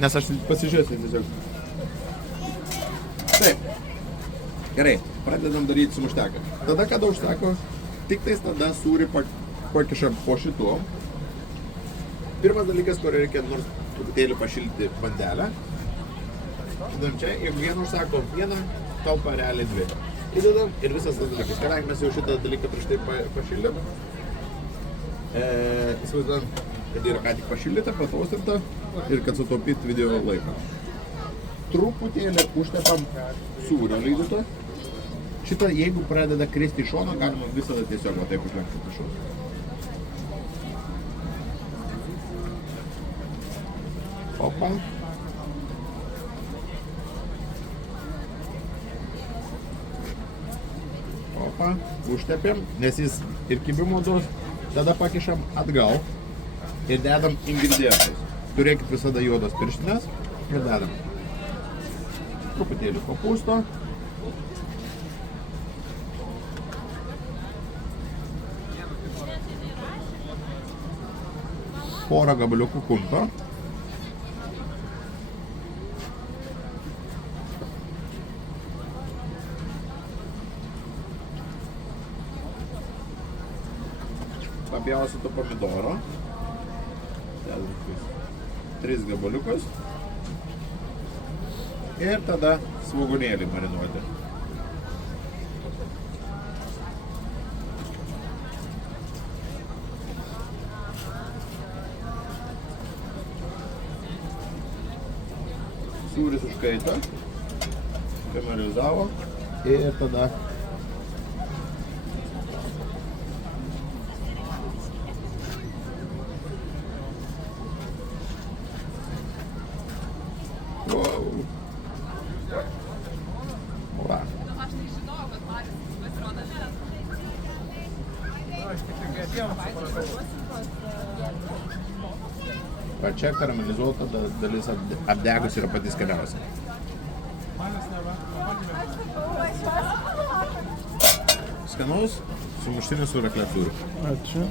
nes aš pasižiūrėsiu tiesiog. Taip. Gerai, pradedam daryti sumušteką. Tada, kada užteko, tik tais tada sūrį pakišam po šituo. Pirmas dalykas, kur reikia nors truputėlį pašildyti bandelę. Įdam čia, jeigu vieną užsako vieną, talpa realiai dvi. Įdedam ir visas tas dalykas. Kadangi mes jau šitą dalyką prieš tai pašildėm, įsivaizduojam, kad yra ką tik pašildyta, pataustinta ir kad sutaupyt video laiką. Truputėlį užtepam sūrio lydyto. Šitą, jeigu pradeda kristi iš šono, galima visada tiesiog va taip užlenkti iš šono. Opa. Opa, užtepėm, nes jis ir kibimo duos. Tada pakišam atgal ir dedam ingredientus. Turėkit visada juodas pirštinės ir dedam truputėlį kopūsto. Porą gabaliukų kumpio. Papjaustyto pomidoro. 3 gabaliukus. Ir tada svogūnėlį marinuoti. Sūris užkaito, karamelizavo ir tada Va. Va čia karamelizuota dalis apdegus yra patys skaniausia. Skanaus sumuštinis su raklet sūriu. Ačiū.